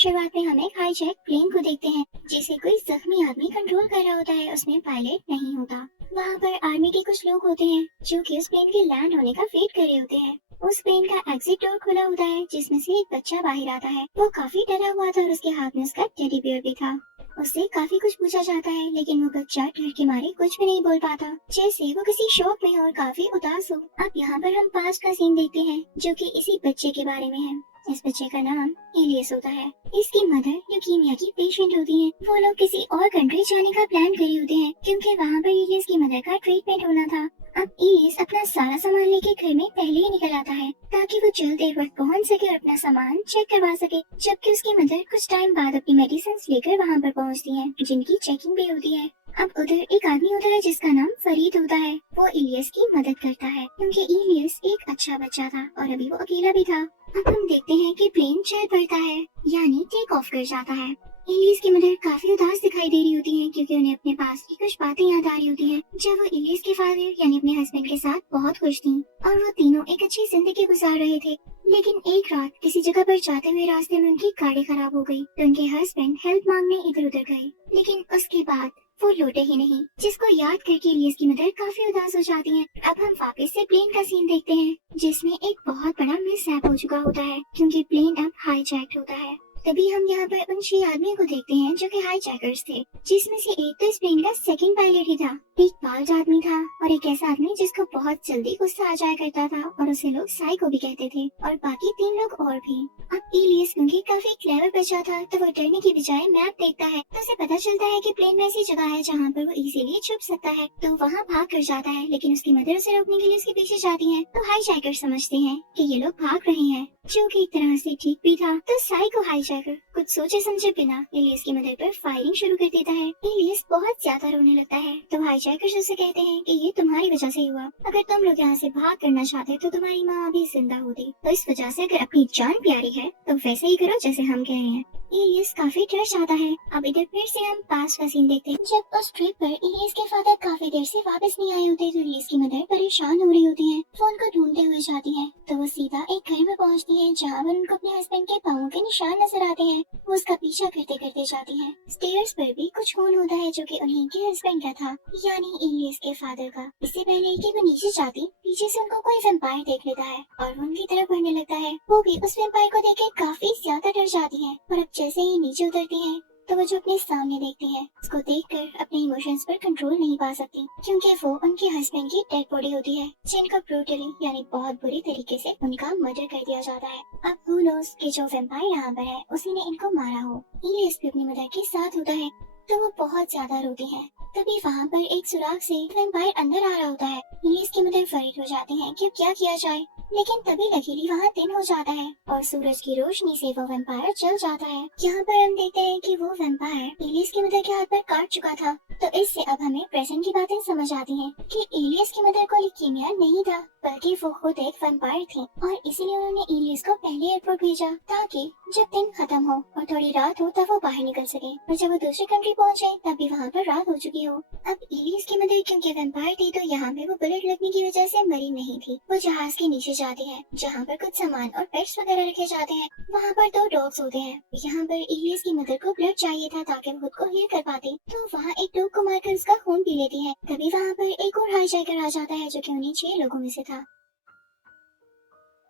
शुरुआत में हम एक हाईजैक प्लेन को देखते हैं जिसे कोई जख्मी आदमी कंट्रोल कर रहा होता है। उसमें पायलट नहीं होता। वहाँ पर आर्मी के कुछ लोग होते हैं जो कि उस प्लेन के लैंड होने का वेट कर रहे होते हैं। उस प्लेन का एग्जिट डोर खुला होता है जिसमें से एक बच्चा बाहर आता है। वो काफी डरा हुआ था और उसके हाथ में उसका टेडी बियर भी था। उससे काफी कुछ पूछा जाता है लेकिन वो बच्चा डर के मारे कुछ भी नहीं बोल पाता, जैसे वो किसी शौक में हो और काफी उदास हो। अब यहाँ पर हम पास्ट का सीन देखते हैं जो कि इसी बच्चे के बारे में है। इस बच्चे का नाम इलियस होता है। इसकी मदर ल्यूकीमिया की पेशेंट होती है। वो लोग किसी और कंट्री जाने का प्लान कर रहे होते हैं क्योंकि वहाँ पर इलियस की मदर का ट्रीटमेंट होना था। अब इलियस अपना सारा सामान लेके घर में पहले ही निकल आता है ताकि वो जल्द एक वक्त पहुँच सके और अपना सामान चेक करवा सके, जबकि उसकी मदर कुछ टाइम बाद अपनी मेडिसिन लेकर वहाँ पर पहुँचती है जिनकी चेकिंग भी होती है। अब उधर एक आदमी होता है जिसका नाम फरीद होता है। वो इलियस की मदद करता है क्योंकि इलियस एक अच्छा बच्चा था और अभी वो अकेला भी था। अब हम देखते हैं कि प्लेन चल पड़ता है यानी टेक ऑफ कर जाता है। इलियस की मदर काफी उदास दिखाई दे रही होती है क्योंकि उन्हें अपने पास की कुछ बातें याद आ रही होती हैं जब वो इलियस के फादर यानी अपने हस्बैंड के साथ बहुत खुश थी और वो तीनों एक अच्छी जिंदगी गुजार रहे थे। लेकिन एक रात किसी जगह पर जाते हुए रास्ते में उनकी गाड़ी खराब हो गई तो उनके हस्बैंड हेल्प मांगने इधर उधर गए, लेकिन उसके बाद वो लौटे ही नहीं, जिसको याद करके इलियस की मदर काफी उदास हो जाती हैं। अब हम वापस से प्लेन का सीन देखते हैं जिसमें एक बहुत बड़ा मिसहैप हो चुका होता है क्योंकि प्लेन अब हाईजैक्ड होता है। तभी हम यहाँ पर उन 6 आदमियों को देखते हैं जो कि हाईजैकर्स थे, जिसमें से एक तो इस प्लेन का सेकंड पायलट ही था। एक बाल्ड आदमी था और एक ऐसा आदमी जिसको बहुत जल्दी गुस्सा आ जाया करता था और उसे लोग साइको भी कहते थे, और बाकी 3 लोग और भी। अब इलियस क्योंकि काफी क्लेवर बच्चा था तो वो डरने की बजाय मैप देखता है तो उसे पता चलता है कि प्लेन में ऐसी जगह है जहाँ पर वो इजीली छुप सकता है, तो वहाँ भाग कर जाता है। लेकिन उसकी मदर उसे रोकने के लिए उसके पीछे जाती है तो हाईजैकर समझते हैं कि ये लोग भाग रहे हैं, जो कि एक तरह से ठीक भी था। तो साइको हाईजैकर कुछ सोचे समझे बिना इलियस की मदर पर फायरिंग शुरू कर देता है। इलियस बहुत ज्यादा रोने लगता है तो हाईजैकर उसे कहते हैं कि ये तुम्हारी वजह से हुआ, अगर तुम लोग यहाँ से भाग करना चाहते तो तुम्हारी माँ अभी जिंदा होती, तो इस वजह से अगर अपनी जान प्यारी है तो वैसे ही करो जैसे हम कह रहे हैं। इलियस काफी डर जाता है। अब इधर फिर से हम पास का सीन देखते हैं। जब उस ट्रिप पर इलियस के फादर काफी देर से वापस नहीं आए होते तो इलियस की मदर परेशान हो रही होती है। वो उनको ढूंढते हुए जाती है तो वो सीधा एक घर में पहुंचती है जहाँ पर उनको अपने हस्बैंड के पाँव के निशान नजर आते हैं। वो उसका पीछा करते करते जाती है। स्टेयर्स पर भी कुछ खून होता है जो कि उन्हीं के हस्बैंड का था, यानी इलियस के फादर का। इससे पहले कि वो नीचे जाती, पीछे से उनको कोई वैम्पायर देख लेता है और वो उनकी तरफ बढ़ने लगता है। वो भी उस वैम्पायर को देख के काफी ज्यादा डर जाती है और अब जैसे ही नीचे उतरती है तो वो जो अपने सामने देखती है उसको देखकर अपने इमोशंस पर कंट्रोल नहीं पा सकती क्योंकि वो उनके हस्बैंड की डेड बॉडी होती है जिनका ब्रूटली यानी बहुत बुरी तरीके से उनका मर्डर कर दिया जाता है। अब हू नोस कि जो वैम्पायर यहाँ पर है उसी ने इनको मारा हो। इलियस भी अपनी मदर के साथ होता है तो वो बहुत ज्यादा रोती है। तभी वहाँ पर एक सुराग से वैम्पायर अंदर आ रहा होता है। इलियस की मदर वरीड हो जाती है कि अब क्या किया जाए, लेकिन तभी लकीली वहाँ दिन हो जाता है और सूरज की रोशनी से वो वैम्पायर जल जाता है। यहाँ पर हम देखते हैं कि वो वैम्पायर इलियस की मदर के हाथ पर काट चुका था, तो इससे अब हमें प्रेजेंट की बातें समझ आती हैं कि इलियस की मदर को ल्यूकीमिया नहीं था बल्कि वो खुद एक वैम्पायर थी और इसीलिए उन्होंने इलियस को पहले एयरपोर्ट भेजा ताकि जब दिन खत्म हो और थोड़ी रात हो तब वो बाहर निकल सके, और जब वो दूसरी कंट्री पहुंचे तब भी वहाँ पर रात हो चुकी हो। अब इलियस की मदर क्योंकि वैम्पायर थी तो यहाँ पे वो बुलेट लगने की वजह से मरी नहीं थी। वो जहाज के नीचे जाती है जहाँ पर कुछ सामान और पेट्स वगैरह रखे जाते हैं। वहाँ पर 2 डॉग्स होते हैं। यहाँ पर इलियस की मदर को ब्लड चाहिए था ताकि वो खुद को हील कर पाती, तो वहाँ एक डॉग को मारकर उसका खून पी लेती है। तभी वहाँ पर एक और हाईजैकर आ जाता है जो कि उन्हीं 6 लोगों में से था।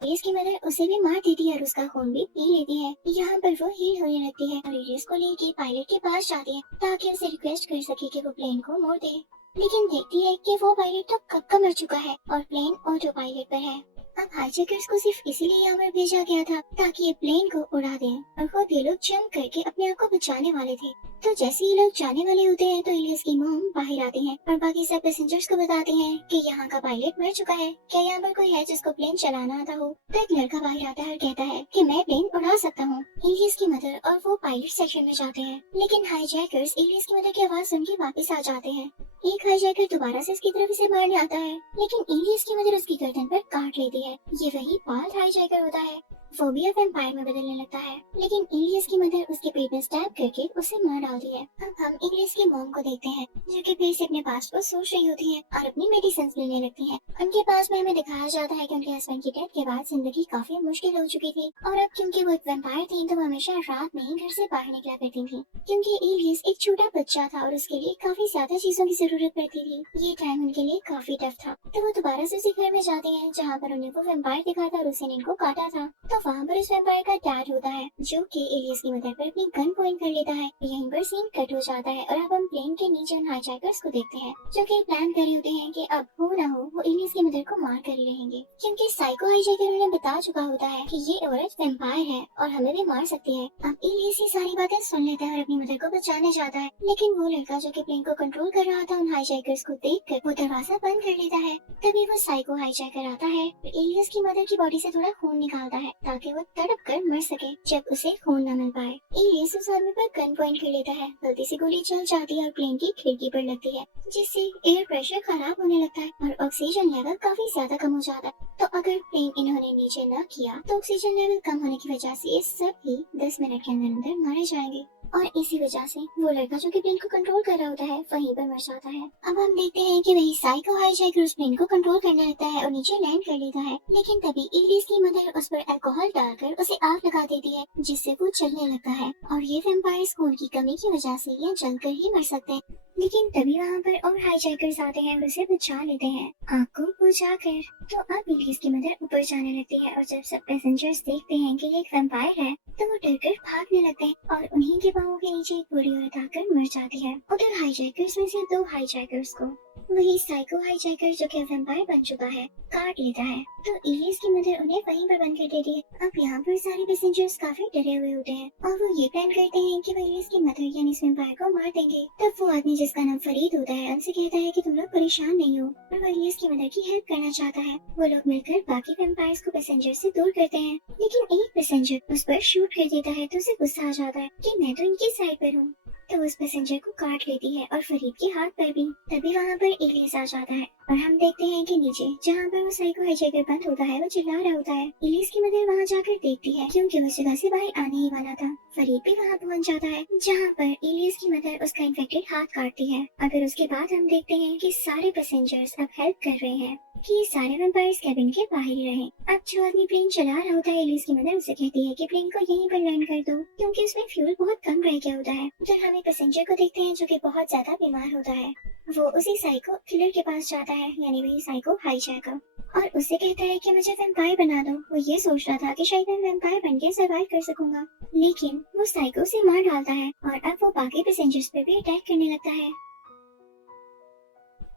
इलियस की मदर उसे भी मार देती है और उसका खून भी पी लेती है। यहाँ पर वो हील होने लगती है और इलियस को लेके पायलट के पास जाती है ताकि उसे रिक्वेस्ट कर सके कि वो प्लेन को मोड़ दे, लेकिन देखती है कि वो पायलट तो कब का मर चुका है और प्लेन ऑटो पायलट पर है। अब हाईजैकर्स को सिर्फ इसीलिए यहाँ पर भेजा गया था ताकि ये प्लेन को उड़ा दें और खुद ये लोग जंप करके अपने आप को बचाने वाले थे। तो जैसे ये लोग जाने वाले होते हैं तो इलियस की मॉम बाहर आती हैं और बाकी सब पैसेंजर्स को बताते हैं कि यहाँ का पायलट मर चुका है, क्या यहाँ पर कोई है जिसको प्लेन चलाना आता हो। तो एक लड़का बाहर आता है और कहता है कि मैं प्लेन उड़ा सकता हूँ। इलियस की मदर और वो पायलट सेक्शन में जाते हैं, लेकिन हाईजैकर्स इलियस की मदर की आवाज सुन के वापस आ जाते हैं। एक हाईजैकर दोबारा से उसकी तरफ से मारने आता है, लेकिन इलियस की मदर उसकी गर्दन पर काट लेती है। ये वही बाल्ड हाईजैकर होता है। वो भी अब वैम्पायर में बदलने लगता है। लेकिन इलियस की मदर उसके पेट में स्टैब करके उसे मार डालती है। अब हम इलियस की मॉम को देखते हैं, जो कि फिर से अपने पास्ट को सोच रही होती है और अपनी मेडिसिन लेने लगती है। उनके पास में हमें दिखाया जाता है कि उनके हस्बैंड की डेथ के बाद जिंदगी काफी मुश्किल हो चुकी थी, और अब क्योंकि वो एक वैम्पायर थी तो वो हमेशा रात में ही घर से बाहर निकला करती थी, क्योंकि इलियस एक छोटा बच्चा था और उसके लिए काफी ज्यादा चीजों की जरूरत पड़ती थी। ये टाइम उनके लिए काफी टफ था, तो वो दोबारा से उसी घर में जाते हैं जहाँ पर उन्हें वो वैम्पायर दिखा था और उसी ने इनको काटा था। तो वहाँ पर उस वैम्पायर का डैड होता है, जो कि एलियस की मदर पर अपनी गन पॉइंट कर लेता है। यहीं पर सीन कट हो जाता है और अब हम प्लेन के नीचे उन हाईजैकर्स को देखते हैं, जो कि प्लान कर रहे होते हैं कि अब हो ना हो वो एलियस की मदर को मार कर ही रहेंगे, क्योंकि साइको हाईजैकर उन्हें बता चुका होता है कि ये औरत वैम्पायर है और हमें भी मार सकती है। अब एलियस ये सारी बातें सुन लेता है और अपनी मदर को बचाने जाता है, लेकिन वो लड़का जो कि प्लेन को कंट्रोल कर रहा था उन हाईजैकर्स को देखकर वो दरवाजा बंद कर लेता है। तभी वो साइको हाईजैकर आता है और एलियस की मदर की बॉडी से थोड़ा खून निकालता है ताकि वो तड़प कर मर सके जब उसे खून न मिल पाए। एलियस उस आदमी पर गन पॉइंट कर लेता है, गलती से गोली चल जाती है और प्लेन की खिड़की पर लगती है, जिससे एयर प्रेशर खराब होने लगता है और ऑक्सीजन लेवल काफी ज्यादा कम हो जाता है। तो अगर प्लेन इन्होंने नीचे न किया तो ऑक्सीजन लेवल कम होने की वजह से ये सब ही 10 मिनट के अंदर अंदर मारे जाएंगे, और इसी वजह से वो लड़का जो कि प्लेन को कंट्रोल कर रहा होता है वहीं पर मर जाता है। अब हम देखते हैं कि वही साइको हाईजैकर उस प्लेन को कंट्रोल करने लगता है और नीचे लैंड कर लेता है, लेकिन तभी इलियस की मदर उस पर अल्कोहल डालकर उसे आग लगा देती है, जिससे वो जलने लगता है। और ये वैम्पायर्स खून की कमी की वजह से ये जलकर ही मर सकते हैं। लेकिन तभी वहाँ पर और हाईजैकर्स आते हैं और उसे बचा लेते हैं आग को बुझाकर। तो अब इलियस की मदर ऊपर जाने लगती है और जब सब पैसेंजर्स देखते हैं कि ये एक वैम्पायर है तो वो डरकर भागने लगते हैं और उन्हीं के पाँवों के नीचे एक बुरी औरत आकर मर जाती है। उधर हाईजैकर्स में से 2 हाईजैकर्स को वही साइको हाईजैकर जो कि वैम्पायर बन चुका है काट लेता है, तो इलियस की मदर उन्हें वहीं पर बंद कर देती है। अब यहाँ पर सारे पैसेंजर्स काफी डरे हुए होते हैं और वो ये प्लान करते हैं कि वो इलियस की मदर यानी इस वैम्पायर को मार देंगे। तब वो आदमी जिसका नाम फरीद होता है उनसे कहता है कि तुम लोग परेशान नहीं हो, और वो इलियस की मदर की हेल्प करना चाहता है। वो लोग मिलकर बाकी वैम्पायर्स को पैसेंजर से दूर करते हैं, लेकिन एक पैसेंजर उस पर शूट कर देता है तो उसे गुस्सा आ जाता है कि मैं तो इनकी साइड पर हूँ, तो उस पैसेंजर को काट लेती है और फरीद के हाथ पर भी। तभी वहाँ पर इलियस आ जाता है और हम देखते हैं कि नीचे जहाँ पर वो साइको हाईजैकर बंद होता है वो चिल्ला रहा होता है। इलियस की मदर वहाँ जाकर देखती है क्योंकि वो जगह से बाहर आने ही वाला था। फरीद भी वहाँ पहुँच जाता है जहाँ पर इलियस की मदर उसका इन्फेक्टेड हाथ काटती है, और फिर उसके बाद हम देखते हैं कि सारे पैसेंजर्स अब हेल्प कर रहे हैं कि ये सारे वैम्पायर्स कैबिन के बाहर ही रहें। अब जो आदमी प्लेन चला रहा होता है इलियस की मदर उसे कहती है कि प्लेन को यहीं पर लैंड कर दो क्योंकि उसमें फ्यूल बहुत कम रह गया होता है। फिर हम एक पैसेंजर को देखते हैं जो कि बहुत ज्यादा बीमार होता है। वो उसी साइको किलर के पास जाता है यानी वही साइको हाईजैकर, और उससे कहता है कि मुझे वैम्पायर बना दो। वो ये सोच रहा था कि शायद मैं वैम्पायर बनके सरवाइव कर सकूंगा, लेकिन वो साइको से मार डालता है और अब वो बाकी पैसेंजर्स पे भी अटैक करने लगता है।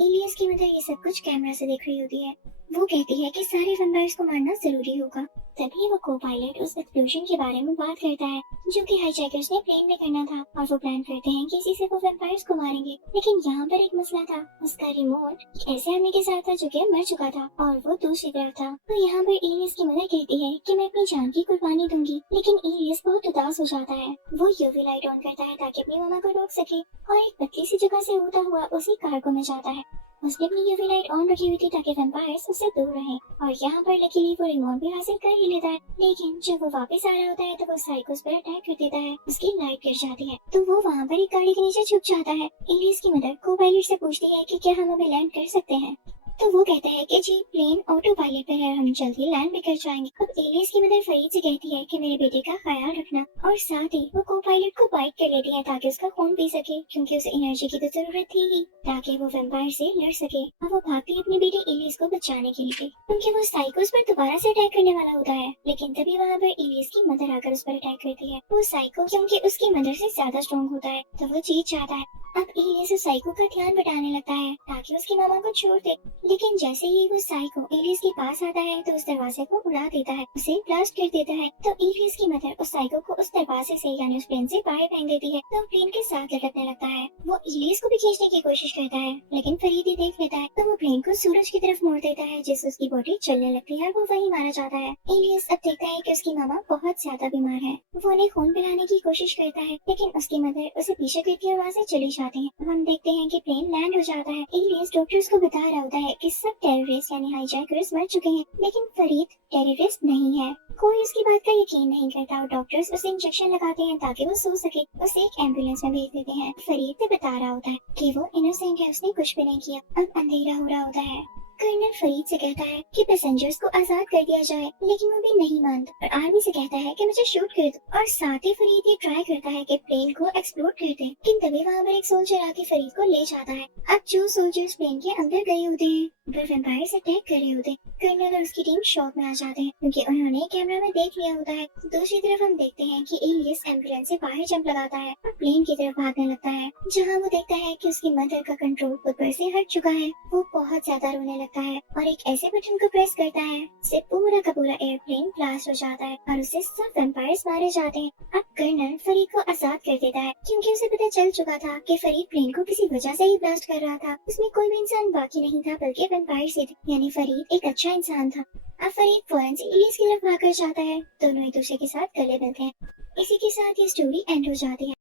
इलियस की मदर ये सब कुछ कैमरा से देख रही होती है। वो कहती है कि सारे वैम्पायर्स को मारना जरूरी होगा। तभी वो को पायलट उस एक्सप्लोजन के बारे में बात करता है जो कि हाईजैकर्स ने प्लेन में करना था, और वो प्लान करते हैं कि इसी से वो वैम्पायर्स को मारेंगे। लेकिन यहाँ पर एक मसला था, उसका रिमोट ऐसे आदमी के साथ था जो कि मर चुका था और वो दूसरी तरफ था। तो यहाँ पर इलियस की मदर कहती है कि मैं अपनी जान की कुर्बानी दूंगी, लेकिन इलियस बहुत उदास हो जाता है। वो यूवी लाइट ऑन करता है ताकि अपनी मामा को रोक सके और एक पतली सी जगह से होता हुआ उसी कार्गो में जाता है। उसने अपनी यूवी लाइट ऑन रखी हुई थी ताकि वैम्पायर्स उससे दूर रहें, और यहाँ पर लकीली वो रिमोट भी हासिल कर ही लेता है। लेकिन जब वो वापस आ रहा होता है तो वो साइकोस पर अटैक कर देता है, उसकी लाइट गिर जाती है तो वो वहाँ पर एक गाड़ी के नीचे छुप जाता है। इलियस की मदर को पायलट से पूछती है कि क्या हम अभी लैंड कर सकते हैं, तो वो कहता है कि जी प्लेन ऑटो पायलट पर है, हम जल्दी लैंड भी कर जाएंगे। अब इलियस की मदर फरीद से कहती है कि मेरे बेटे का ख्याल रखना, और साथ ही वो को पायलट को बाइट कर लेती है ताकि उसका खून पी सके क्योंकि उसे एनर्जी की तो जरूरत थी ही ताकि वो वैम्पायर से लड़ सके। और वो भागती है अपने बेटे इलियस को बचाने के लिए क्योंकि वो साइकोस पर दोबारा से अटैक करने वाला होता है। लेकिन तभी वहाँ पर इलियस की मदर आकर उस पर अटैक करती है। वो साइको क्योंकि उसकी मदर से ज्यादा स्ट्रॉन्ग होता है तो वो जीत जाता है। अब इलियस उस साइको का ध्यान बटाने लगता है ताकि उसकी मामा को छोड़ दे, लेकिन जैसे ही वो साइको इलियस के पास आता है तो उस दरवाजे को उड़ा देता है, उसे ब्लास्ट कर देता है। तो इलियस की मदर उस साइको को उस दरवाजे से यानी उस प्लेन से बाहर फेंक देती है, तो प्लेन के साथ लटकने लगता है। वो इलियस को भी खींचने की कोशिश करता है लेकिन फरीद ही देख लेता है तो वो प्लेन को सूरज की तरफ मोड़ देता है, जिससे उसकी बॉडी चलने लगती है और वो वहीं मारा जाता है। इलियस अब देखता है कि उसकी मामा बहुत ज्यादा बीमार है। वो उन्हें खून पिलाने की कोशिश करता है लेकिन उसकी मदर उसे पीछे करती है और वहाँ से चली जाती है। हम देखते हैं कि प्लेन लैंड हो जाता है। इलियस डॉक्टर्स को बता रहा होता है कि सब टेररिस्ट यानी हाईजैकर्स मर चुके हैं, लेकिन फरीद टेररिस्ट नहीं है। कोई उसकी बात का यकीन नहीं करता और डॉक्टर्स उसे इंजेक्शन लगाते हैं ताकि वो सो सके। उसे एक एम्बुलेंस में भेज देते हैं। फरीद से बता रहा होता है कि वो इनोसेंट है, उसने कुछ भी नहीं किया। अब अंधेरा हो रहा होता है। कर्नल फरीद से कहता है कि पैसेंजर्स को आजाद कर दिया जाए, लेकिन वो भी नहीं मानता और आर्मी से कहता है कि मुझे शूट कर दो। और साथ ही फरीद ये ट्राई करता है कि प्लेन को एक्सप्लोड कर दे, लेकिन तभी वहाँ पर एक सोल्जर आके फरीद को ले जाता है। अब जो सोल्जर्स प्लेन के अंदर गए होते हैं वो वैम्पायर्स अटैक कर रहे होते हैं। कर्नल और उसकी टीम शॉक में आ जाते हैं क्योंकि उन्होंने कैमरा में देख लिया होता है। दूसरी तरफ हम देखते हैं कि एलियस एम्बुलेंस से बाहर जंप लगाता है और प्लेन की तरफ भागने लगता है, जहाँ वो देखता है कि उसकी मदर का कंट्रोल खुद पर से हट चुका है। वो बहुत ज्यादा रोने लगता है और एक ऐसे बटन को प्रेस करता है जिससे पूरा का पूरा एयरप्लेन ब्लास्ट हो जाता है और उससे सब वैम्पायर्स मारे जाते हैं। अब कर्नल फरीद को आजाद कर देता है क्योंकि उसे पता चल चुका था कि फरीद प्लेन को किसी वजह से ही ब्लास्ट कर रहा था। उसमें कोई भी इंसान बाकी नहीं था बल्कि वैम्पायर्स ही थे, यानी फरीद एक अच्छा इंसान था। अब फरीद फौरन से एलियस की तरफ भागकर जाता है। दोनों एक दूसरे के साथ गले मिलते हैं। इसी के साथ ये स्टोरी एंड हो जाती है।